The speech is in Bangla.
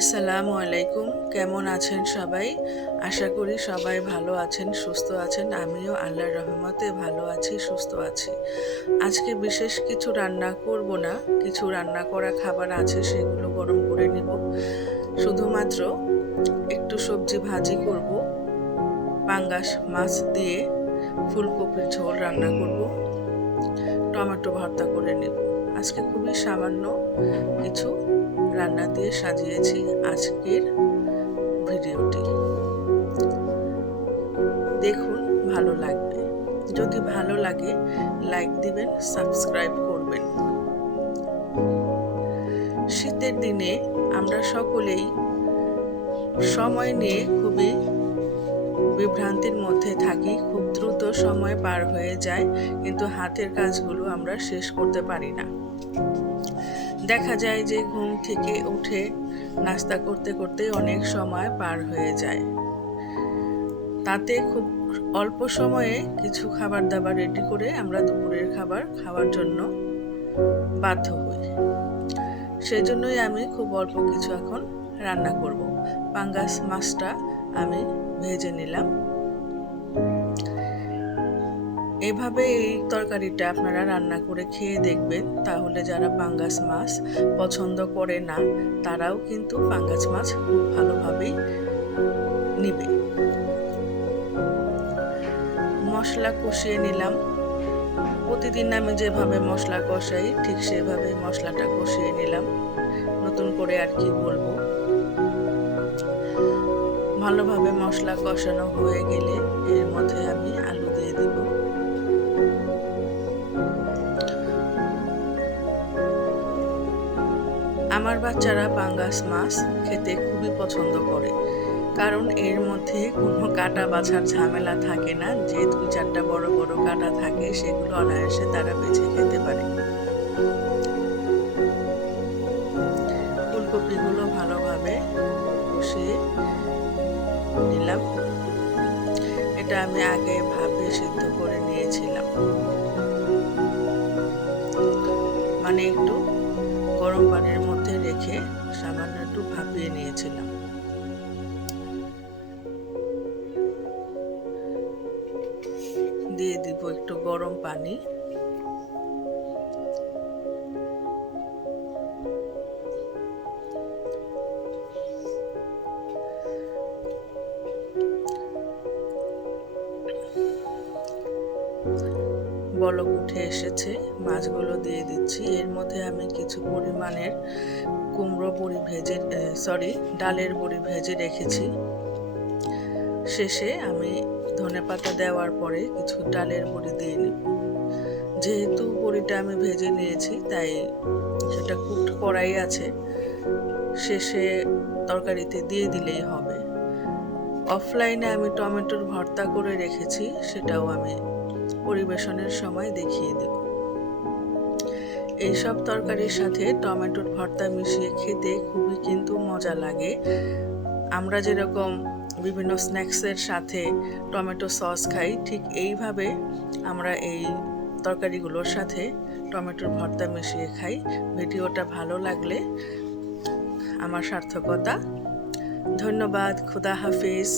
আসসালামু আলাইকুম। কেমন আছেন সবাই? আশা করি সবাই ভালো আছেন, সুস্থ আছেন। আমিও আল্লাহর রহমতে ভালো আছি, সুস্থ আছি। আজকে বিশেষ কিছু রান্না করব না। কিছু রান্না করা খাবার আছে, সেগুলো গরম করে নিব। শুধুমাত্র একটু সবজি ভাজি করব। পাঙ্গাস মাছ দিয়ে ফুলকপির ঝোল রান্না করব। টমেটো ভর্তা করে নেব। আজকে খুবই সামান্য কিছু রান্না দিয়ে সাজিয়েছি আজকের ভিডিওটি। দেখুন, ভালো লাগবে। যদি ভালো লাগে, লাইক দিবেন, সাবস্ক্রাইব করবেন। শীতের দিনে আমরা সকলেই সময় নিয়ে খুবই বিভ্রান্তির মধ্যে থাকি, খুব দ্রুত সময় পার হয়ে যায়, কিন্তু হাতের কাজগুলো আমরা শেষ করতে পারি না। দেখা যায় যে ঘুম থেকে উঠে নাস্তা করতে করতে অনেক সময় পার হয়ে যায়। তাতে খুব অল্প সময়ে কিছু খাবার দাবার রেডি করে আমরা দুপুরের খাবার খাওয়ার জন্য বাধ্য হই। সেজন্যই আমি খুব অল্প কিছু এখন রান্না করব। পাঙ্গাস মাছটা আমি ভেজে নিলাম। এভাবে এই তরকারিটা আপনারা রান্না করে খেয়ে দেখবেন। তাহলে যারা পাঙ্গাস মাছ পছন্দ করে না, তারাও কিন্তু পাঙ্গাস মাছ খুব ভালোভাবেই নিবে। মশলা কষিয়ে নিলাম। প্রতিদিন আমি যেভাবে মশলা কষাই, ঠিক সেভাবে মশলাটা কষিয়ে নিলাম। নতুন করে আর কি বলব? ভালোভাবে মশলা কষানো হয়ে গেলে এর মধ্যে আমি আলু দিয়ে দিব। আমার বাচ্চারা পাঙ্গাস মাছ খেতে খুবই পছন্দ করে, কারণ এর মধ্যে কোনো কাটা বাছার ঝামেলা থাকে না। যে দুই চারটা বড় বড় কাটা থাকে, সেগুলো অনায়াসে তারা বেছে খেতে পারে। এটা আমি আগে ভাবে, সিদ্ধ করে নিয়েছিলাম। মানে একটু গরম পানির মধ্যে রেখে সামান্য একটু ভাপিয়ে নিয়েছিলাম। দিয়ে দিব একটু গরম পানি। বলক উঠে এসেছে। মাছগুলো দিয়ে দিচ্ছি। এর মধ্যে আমি কিছু পরিমাণের কুমড়ো বড়ি ভেজে সরি ডালের বড়ি ভেজে রেখেছি। শেষে আমি ধনে পাতা দেওয়ার পরে কিছু ডালের বড়ি দিয়ে নিব। যেহেতু বড়িটা আমি ভেজে নিয়েছি, তাই সেটা কুকড করাই আছে। শেষে তরকারিতে দিয়ে দিলেই হবে। অফলাইনে আমি টমেটোর ভর্তা করে রেখেছি, সেটাও আমি পরিবেশনের সময় দেখিয়ে দেব। এইসব তরকারির সাথে টমেটোর ভর্তা মিশিয়ে খেতে খুবই কিন্তু মজা লাগে। আমরা যেরকম বিভিন্ন স্ন্যাক্সের সাথে টমেটো সস খাই, ঠিক এইভাবে আমরা এই তরকারিগুলোর সাথে টমেটোর ভর্তা মিশিয়ে খাই। ভিডিওটা ভালো লাগলে আমার সার্থকতা। ধন্যবাদ, খুদা হাফিজ।